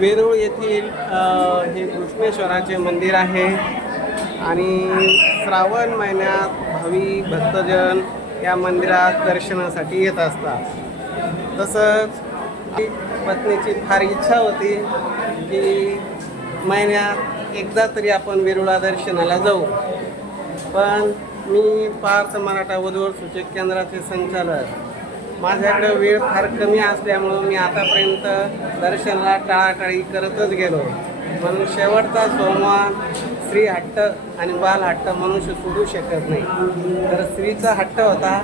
वेरूळ येथील हे घृष्णेश्वराचे मंदिर आहे. आणि श्रावण महिन्यात भावी भक्तजन या मंदिरात दर्शनासाठी येत असतात. तसंच पत्नीची फार इच्छा होती की महिन्यात एकदा तरी आपण वेरूळा दर्शनाला जाऊ. पण मी पार्थ मराठा वधूर सूचक केंद्राचे संचालक माझ्याकडे वेळ फार कमी असल्यामुळं मी आतापर्यंत दर्शनाला टाळाटाळी करतच गेलो. म्हणून शेवटचा सोमवार स्त्री हट्ट आणि बाल हट्ट मनुष्य सोडू शकत नाही. तर स्त्रीचा हट्ट होता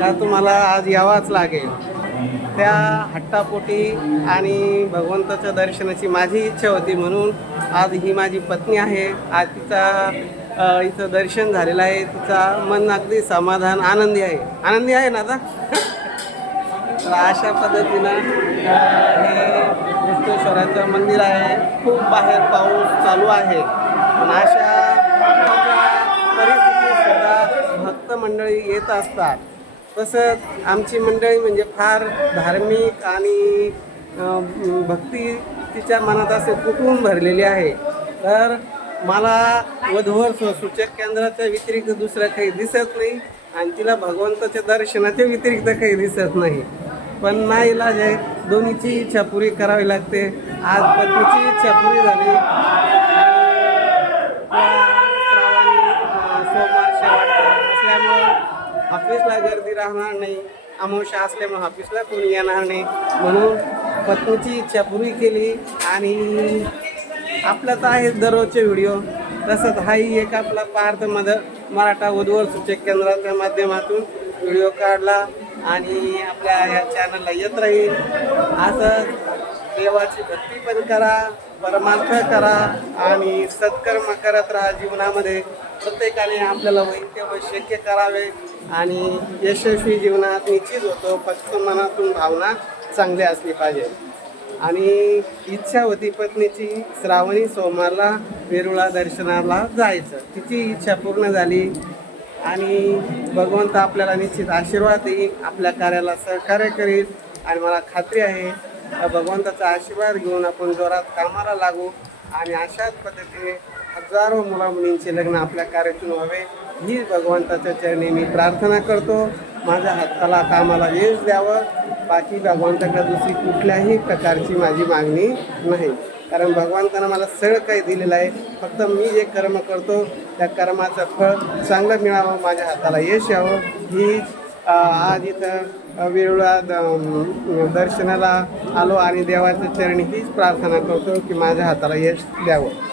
का तुम्हाला आज यावाच लागेल. त्या हट्टापोटी आणि भगवंताच्या दर्शनाची माझी इच्छा होती म्हणून आज ही माझी पत्नी आहे. आज तिचा इथं दर्शन झालेलं आहे. तिचा मन अगदी समाधान आनंदी आहे. आनंदी आहे ना आता? तर अशा पद्धतीनं हे गुप्तेश्वराचं मंदिर आहे. खूप बाहेर पाऊस चालू आहे. पण अशा परिस्थितीसुद्धा भक्त मंडळी येत असतात. तसंच आमची मंडळी म्हणजे फार धार्मिक आणि भक्ती तिच्या मनात असे कुटून भरलेली आहे. तर मला वधूवर सूचक केंद्राच्या व्यतिरिक्त दुसरं काही दिसत नाही आणि तिला भगवंताच्या दर्शनाच्या व्यतिरिक्त काही दिसत नाही. पण नाही इलाज आहे. दोन्हीची इच्छा पुरी करावी लागते. आज पत्नीची इच्छा पुरी झाली. सोमवार असल्यामुळं ऑफिसला गर्दी राहणार नाही. अमावश्या असल्यामुळे ऑफिसला कोणी येणार नाही. म्हणून पत्नीची इच्छा पुरी केली आणि आपलं तर आहे दररोजचे व्हिडिओ. तसंच हाही एक आपला पार्थ मध मराठा उद्वर सूचक केंद्राच्या माध्यमातून व्हिडिओ काढला. आणि आपल्या या चॅनलला येत राहील. असं देवाची भक्ती पण करा परमार्थ करा आणि सत्कर्म करत राहा जीवनामध्ये. प्रत्येकाने आपल्याला वैद्यव शक्य करावे आणि यशस्वी जीवनात निश्चित होतो. फक्त मनातून भावना चांगली असली पाहिजे. आणि इच्छा होती पत्नीची श्रावणी सोमवारला वेरुळा दर्शनाला जायचं. तिची इच्छा पूर्ण झाली. आणि भगवंत आपल्याला निश्चित आशीर्वाद देईल आपल्या कार्याला सहकार्य करील. आणि मला खात्री आहे भगवंताचा आशीर्वाद घेऊन आपण जोरात कामाला लागू. आणि अशाच पद्धतीने हजारो मुला मुलींचे लग्न आपल्या कार्यातून व्हावे ही भगवंताच्या चरणी मी प्रार्थना करतो. माझ्या हाताला कामाला यश द्यावं. बाकी भगवंताकडे दुसरी कुठल्याही प्रकारची माझी मागणी नाही. कारण भगवंतानं मला सगळं काही दिलेलं आहे. फक्त मी जे कर्म करतो त्या कर्माचं फळ चांगलं मिळावं माझ्या हाताला. यश यावं ही आज इथं वेरुळा द- दर्शनाला आलो आणि देवाच्या चरणी हीच प्रार्थना करतो की माझ्या हाताला यश द्यावं.